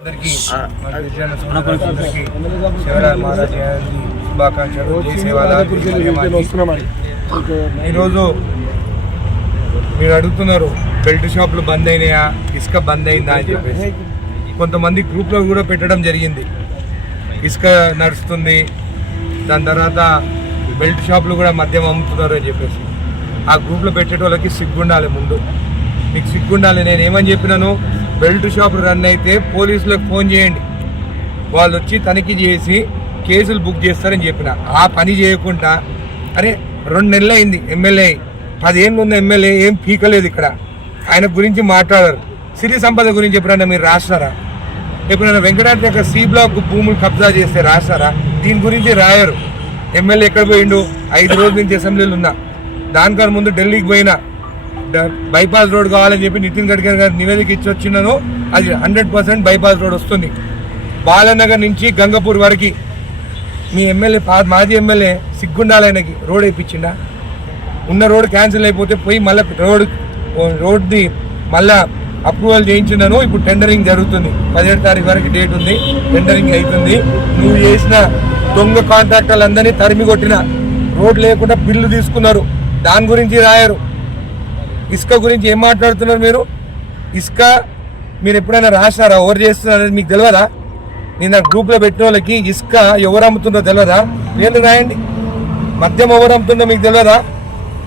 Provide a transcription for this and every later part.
ఈరోజు మీరు అడుగుతున్నారు బెల్ట్ షాపులు బంద్ అయినాయా, ఇసుక బంద్ అయిందా అని చెప్పేసి. కొంతమంది గ్రూప్లో కూడా పెట్టడం జరిగింది, ఇసుక నడుస్తుంది, దాని తర్వాత బెల్ట్ షాపులు కూడా మద్యం అమ్ముతున్నారు అని చెప్పేసి. ఆ గ్రూప్లో పెట్టేటోళ్ళకి సిగ్గుండాలి, ముందు మీకు సిగ్గుండాలి. నేను ఏమని చెప్పినాను, బెల్ట్ షాపులు రన్ అయితే పోలీసులకు ఫోన్ చేయండి, వాళ్ళు వచ్చి తనిఖీ చేసి కేసులు బుక్ చేస్తారని చెప్పిన. ఆ పని చేయకుండా అరే 2 నెలలు అయింది ఎమ్మెల్యే, 10 ఏళ్ళు ఉన్న ఎమ్మెల్యే ఏం పీకలేదు ఇక్కడ. ఆయన గురించి మాట్లాడారు. సిరి సంపద గురించి ఎప్పుడైనా మీరు రాస్తారా? ఎప్పుడైనా వెంకటాద్రి యొక్క C బ్లాక్ భూములు కబ్జా చేస్తే రాస్తారా? దీని గురించి రాయరు. ఎమ్మెల్యే ఎక్కడ పోయిండు? 5 రోజుల నుంచి అసెంబ్లీలు ఉన్నా. దానికన్నా ముందు ఢిల్లీకి పోయినా, బైపాస్ రోడ్ కావాలని చెప్పి నితిన్ గడ్కరీ గారు నివేదిక ఇచ్చి వచ్చినాను. అది 100% బైపాస్ రోడ్ వస్తుంది. బాలనగర్ నుంచి గంగపూర్ వరకు మీ ఎమ్మెల్యే, మాజీ ఎమ్మెల్యే సిగ్గుండాలయనకి రోడ్ వేయించిండా? ఉన్న రోడ్ క్యాన్సిల్ అయిపోతే పోయి మళ్ళీ రోడ్ది మళ్ళా అప్రూవల్ చేయించినాను. ఇప్పుడు టెండరింగ్ జరుగుతుంది, 17 తారీఖు వరకు డేట్ ఉంది, టెండరింగ్ అవుతుంది. నువ్వు చేసిన దొంగ కాంట్రాక్టర్లందరినీ తరిమి కొట్టిన, రోడ్ లేకుండా బిల్లు తీసుకున్నారు, దాని గురించి రాయరు. ఇసుక గురించి ఏం మాట్లాడుతున్నారు మీరు? ఇసుక మీరు ఎప్పుడైనా రాశారా? ఎవరు చేస్తున్నారు అనేది మీకు తెలియదా? నేను నా గ్రూప్లో పెట్టిన వాళ్ళకి ఇసుక ఎవరు అమ్ముతుందో తెలియదా? పేర్లు రాయండి. మద్యం ఎవరు అమ్ముతుందో మీకు తెలియదా?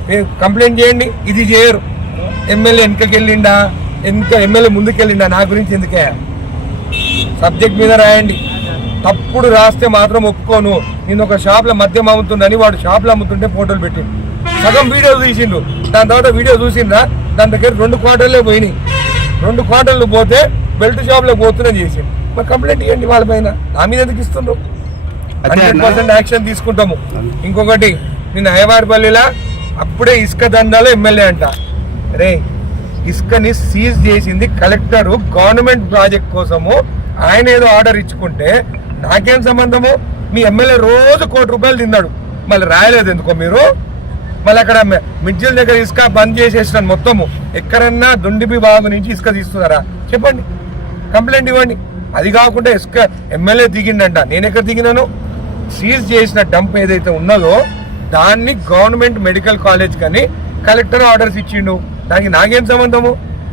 మీరు కంప్లైంట్ చేయండి. ఇది చేయరు. ఎమ్మెల్యే వెనుకకి వెళ్ళిండా, ఎమ్మెల్యే ముందుకెళ్ళిండా, నా గురించి ఎందుకే? సబ్జెక్ట్ మీద రాయండి. తప్పుడు రాస్తే మాత్రం ఒప్పుకోను. నేను ఒక షాప్లో మద్యం అమ్ముతుందని, వాడు షాప్లో అమ్ముతుంటే ఫోటోలు పెట్టిండు, సగం వీడియో తీసిండు. దాని తర్వాత వీడియో చూసిందా, దాని దగ్గర 2 క్వార్టర్లే పోయినాయి. 2 క్వార్టర్లు పోతే బెల్ట్ షాప్లో పోతున్నా చేసిండు. మరి కంప్లైంట్ ఇవ్వండి వాళ్ళ పైన. నా మీద ఎందుకు ఇస్తుండ్రు? 100% యాక్షన్ తీసుకుంటాము. ఇంకొకటి, నిన్న హైవార్పల్లిలా అప్పుడే ఇసుక దండాలో ఎమ్మెల్యే అంట. రే, ఇసుకని సీజ్ చేసింది కలెక్టరు, గవర్నమెంట్ ప్రాజెక్ట్ కోసము. ఆయన ఏదో ఆర్డర్ ఇచ్చుకుంటే నాకేం సంబంధము? మీ ఎమ్మెల్యే రోజు ₹1 తిన్నాడు, మళ్ళీ రాయలేదు ఎందుకో మీరు? మళ్ళీ అక్కడ మిడ్జిల్ దగ్గర ఇసుక బంద్ చేసేసినాను మొత్తము. ఎక్కడన్నా దుండిబి బాగు నుంచి ఇసుక తీస్తున్నారా చెప్పండి, కంప్లైంట్ ఇవ్వండి. అది కాకుండా ఇసుక ఎమ్మెల్యే దిగిండంట. నేను ఎక్కడ దిగినాను? సీజ్ చేసిన డంప్ ఏదైతే ఉన్నదో దాన్ని గవర్నమెంట్ మెడికల్ కాలేజ్ కానీ కలెక్టర్ ఆర్డర్స్ ఇచ్చిండు. దానికి నాకేం సంబంధము?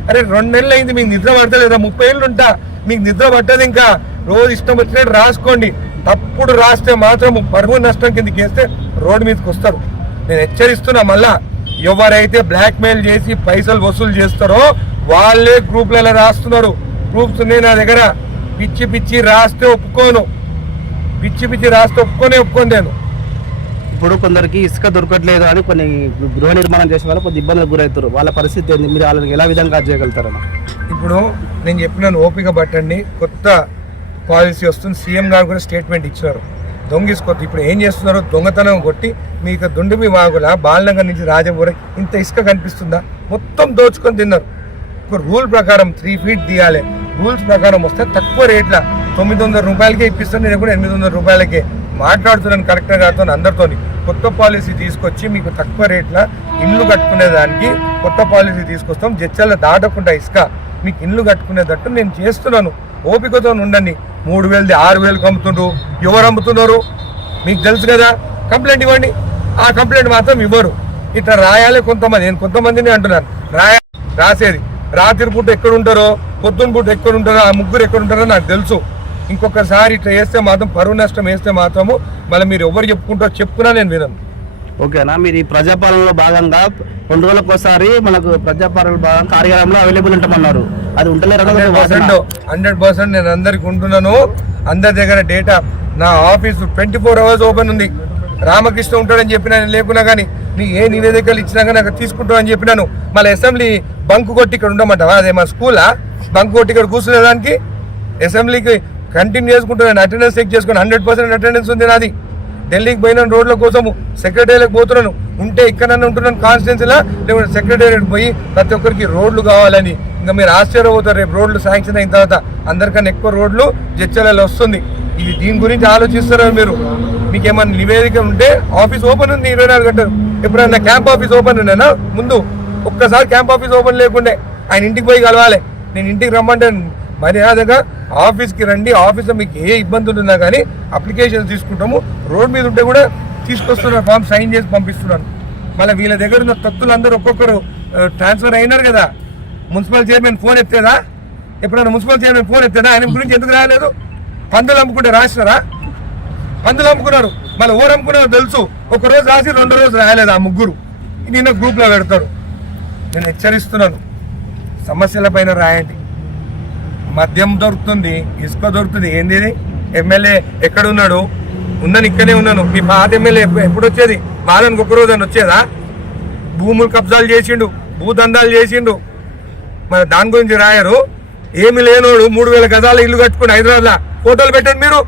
అరే 2 నెలలు అయింది, మీకు నిద్ర పడతలేదా? 30 ఏళ్ళు ఉంటా, మీకు నిద్ర పట్టదు. ఇంకా రోజు ఇష్టం వచ్చినట్టు రాసుకోండి. తప్పుడు రాస్తే మాత్రం పరువు నష్టం కిందకి వేస్తే రోడ్డు మీదకి వస్తారు. నేను హెచ్చరిస్తున్నా, మళ్ళా ఎవరైతే బ్లాక్ మెయిల్ చేసి పైసలు వసూలు చేస్తారో వాళ్ళే గ్రూప్లలో రాస్తున్నారు. గ్రూప్స్ ఉన్నాయి నా దగ్గర. పిచ్చి పిచ్చి రాస్తే ఒప్పుకోను, ఒప్పుకోను నేను. ఇప్పుడు కొందరికి ఇసుక దొరకట్లేదు అని కొన్ని గృహ నిర్మాణం చేసే వాళ్ళు కొద్ది ఇబ్బందులకు గురవుతారు. వాళ్ళ పరిస్థితి ఏంది? మీరు వాళ్ళకి ఎలా విధంగా చేయగలుగుతారన్న? ఇప్పుడు నేను చెప్పినాను, ఓపిక పట్టండి. కొత్త పాలసీ వస్తుంది. సీఎం గారు కూడా స్టేట్మెంట్ ఇచ్చినారు, దొంగిసుకోవద్దు. ఇప్పుడు ఏం చేస్తున్నారు? దొంగతనం కొట్టి మీకు దుండిమి వాగుల బాలనగర్ నుంచి రాజపురం ఇంత ఇసుక కనిపిస్తుందా? మొత్తం దోచుకొని తిన్నారు. ఒక రూల్ ప్రకారం 3 ఫీట్ తీయాలి. రూల్స్ ప్రకారం వస్తే తక్కువ రేట్ల ₹900 ఇప్పిస్తాను. నేను కూడా ₹800 మాట్లాడుతున్నాను కలెక్టర్ గారితో, అందరితో. కొత్త పాలసీ తీసుకొచ్చి మీకు తక్కువ రేట్ల ఇల్లు కట్టుకునేదానికి కొత్త పాలసీ తీసుకొస్తాం. జడ్చల్ల దాటకుండా ఇసుక మీకు ఇల్లు కట్టుకునేటట్టు నేను చేస్తున్నాను. ఓపికతో ఉండండి. 3000 6000 అమ్ముతుండ్రు. ఎవరు అమ్ముతున్నారు మీకు తెలుసు కదా. కంప్లైంట్ ఇవ్వండి. ఆ కంప్లైంట్ మాత్రం ఇవ్వరు. ఇట్లా రాయాలి కొంతమంది. నేను కొంతమందిని అంటున్నాను, రాసేది రాత్రి పూట ఎక్కడ ఉంటారో, పొద్దున్న పూట ఎక్కడ ఉంటారో, ఆ ముగ్గురు ఎక్కడ ఉంటారో నాకు తెలుసు. ఇంకొకసారి ఇట్లా వేస్తే మాత్రం పరువు నష్టం వేస్తే మాత్రము మళ్ళీ మీరు ఎవరు చెప్పుకుంటారో చెప్పుకున్నా నేను వినను. ఓకేనా? మీరు ఈ ప్రజాపాలనలో భాగంగా 2 రోజులకు ఒకసారి మనకు ప్రజాపాలన భాగంగా కార్యాలయంలో అవైలబుల్ ఉంటామన్నారు. అది ఉంటలేరు? 100% నేను అందరికి ఉంటున్నాను. అందరి దగ్గర డేటా, నా ఆఫీసు 24 అవర్స్ ఓపెన్ ఉంది. రామకృష్ణ ఉంటాడని చెప్పినా, లేకున్నా కానీ నీ ఏ నివేదికలు ఇచ్చినా కానీ నాకు తీసుకుంటామని చెప్పినాను. మళ్ళీ అసెంబ్లీ బంక్ కొట్టి ఇక్కడ ఉండమంటావా? అదే మా స్కూలా బంక్ కొట్టి ఇక్కడ కూర్చునేదానికి? అసెంబ్లీకి కంటిన్యూ చేసుకుంటున్నాను, అటెండెన్స్ చెక్ చేసుకుని 100% అటెండెన్స్ ఉంది నాది. ఢిల్లీకి పోయిన రోడ్ల కోసము సెక్రటేరియట్కి పోతున్నాను. ఉంటే ఇక్కడన్నా ఉంటున్నాను కాన్స్టిట్యున్సీలా, లేకుంటే సెక్రటేరియట్ పోయి ప్రతి ఒక్కరికి రోడ్లు కావాలని. ఇంకా మీరు ఆశ్చర్యపోతారు, రేపు రోడ్లు శాంక్షన్ అయిన తర్వాత అందరికన్నా ఎక్కువ రోడ్లు జడ్చలలో వస్తుంది. ఇది దీని గురించి ఆలోచిస్తారు మీరు. మీకు ఏమన్నా నివేదిక ఉంటే ఆఫీస్ ఓపెన్ ఉంది 24 గంటలు. ఎప్పుడన్నా క్యాంప్ ఆఫీస్ ఓపెన్ ఉండేనా? ముందు ఒక్కసారి క్యాంప్ ఆఫీస్ ఓపెన్ లేకుండే ఆయన ఇంటికి పోయి కలవాలి. నేను ఇంటికి రమ్మంటే మర్యాదగా ఆఫీస్కి రండి, ఆఫీస్లో మీకు ఏ ఇబ్బందులు ఉన్నా కానీ అప్లికేషన్ తీసుకుంటాము. రోడ్ మీద ఉంటే కూడా తీసుకొస్తున్నారు, ఫామ్ సైన్ చేసి పంపిస్తున్నాను. మళ్ళీ వీళ్ళ దగ్గర ఉన్న తత్తులందరూ ఒక్కొక్కరు ట్రాన్స్ఫర్ అయినారు కదా. మున్సిపల్ చైర్మన్ ఫోన్ ఎత్తేదా? ఎప్పుడైనా మున్సిపల్ చైర్మన్ ఫోన్ ఎత్తేదా? ఆయన గురించి ఎందుకు రాలేదు? పందులు అమ్ముకుంటే రాసినారా? పందులు అమ్ముకున్నారు. మళ్ళీ ఓరు అమ్ముకున్నారో తెలుసు. ఒక రోజు రాసి 2వ రోజు రాయలేదు. ఆ ముగ్గురు నిన్న గ్రూప్లో పెడతారు. నేను హెచ్చరిస్తున్నాను, సమస్యల పైన రాయండి. మద్యం దొరుకుతుంది, ఇసుక దొరుకుతుంది. ఏంది ఎమ్మెల్యే ఎక్కడున్నాడు? ఉన్నాను, ఇక్కడే ఉన్నాను. మీ పాత ఎమ్మెల్యే ఎప్పుడు వచ్చేది? మాదానికి ఒక రోజు అని వచ్చేదా? భూములు కబ్జాలు చేసిండు, భూదందాలు చేసిండు. మరి దాని గురించి రాయరు. ఏమి లేనోడు 3000 గజాల ఇల్లు కట్టుకుని హైదరాబాద్లో ఫోటోలు పెట్టండి. మీరు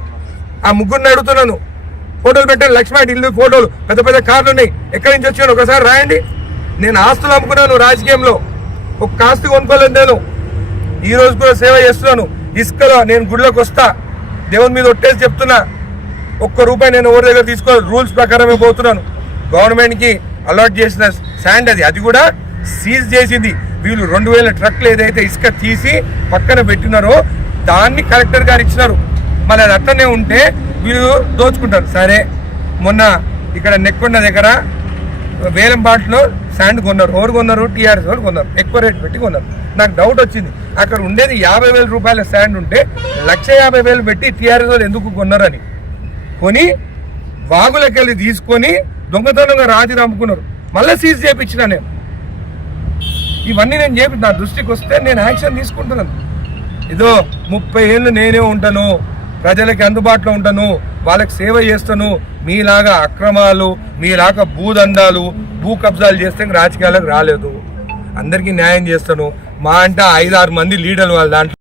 ఆ ముగ్గురిని అడుగుతున్నాను, ఫోటోలు పెట్టండి. లక్ష్మీ ఇల్లు ఫోటోలు, పెద్ద పెద్ద కార్లు ఉన్నాయి. ఎక్కడి నుంచి వచ్చాను ఒకసారి రాయండి. నేను ఆస్తులు అమ్ముకున్నాను రాజకీయంలో, ఒక ఆస్తి కొనుక్కోలేదు. నేను ఈ రోజు కూడా సేవ చేస్తున్నాను. ఇసుకలో నేను గుడిలోకి వస్తా, దేవుని మీద ఒట్టేసి చెప్తున్నా, ₹1 నేను ఎవరి దగ్గర తీసుకోవాలి. రూల్స్ ప్రకారమే పోతున్నాను. గవర్నమెంట్కి అలాట్ చేసిన శాండ్ అది కూడా సీజ్ చేసింది. వీళ్ళు 2000 ట్రక్లు ఏదైతే ఇసుక తీసి పక్కన పెట్టినారో దాన్ని కలెక్టర్ గారు ఇచ్చినారు. మళ్ళీ అది అట్లనే ఉంటే వీళ్ళు దోచుకుంటారు. సరే, మొన్న ఇక్కడ నెక్కొండ దగ్గర వేలంపాట్లో శాండ్ కొన్నారు. ఎవరు కొన్నారు? టీఆర్ఎస్ వాళ్ళు కొన్నారు. ఎక్కువ రేట్ పెట్టి కొన్నారు. నాకు డౌట్ వచ్చింది, అక్కడ ఉండేది ₹50,000 శాండ్ ఉంటే ₹150,000 పెట్టి టీఆర్ఎస్ వాళ్ళు ఎందుకు కొన్నారని. కొని వాగులకి వెళ్ళి తీసుకొని దొంగతనంగా రాజు అమ్ముకున్నారు. మళ్ళీ సీజ్ చేయించిన నేను. ఇవన్నీ నేను చెప్పి నా దృష్టికి వస్తే నేను యాక్షన్ తీసుకుంటున్నాను. ఇదో 30 ఏళ్ళు నేనే ఉంటాను, ప్రజలకి అందుబాటులో ఉంటాను, వాళ్ళకి సేవ చేస్తాను. మీలాగా అక్రమాలు, మీలాగా భూదందాలు, భూ కబ్జాలు చేస్తే రాజకీయాలకు రాలేదు. అందరికీ న్యాయం చేస్తాను. మా అంటే 5-6 మంది లీడర్లు వాళ్ళ దాంట్లో